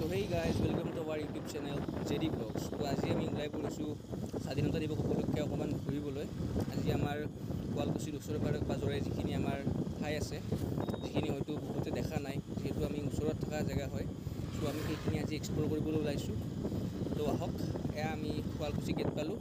So hey guys, welcome to our YouTube channel JD Vlogs. তো আজি আমি ওলাই পৰিছো স্বাধীনতা দিৱস উপলক্ষে অকমান ঘুৰিবলৈ। আজি আমাৰ কোৱালকুছিৰ ওচৰৰ পাজৰে যিখিনি আমাৰ ঠাই আছে, যিখিনি হয়তো বহুতে দেখা নাই, যেহেতু আমি ওচৰত থকা জায়গা হয়। সো আমি সেইখিনি আজি এক্সপ্লোৰ কৰিবলৈ ওলাইছো। তো আহক, এয়া আমি কোৱালকুছি গেট পালো।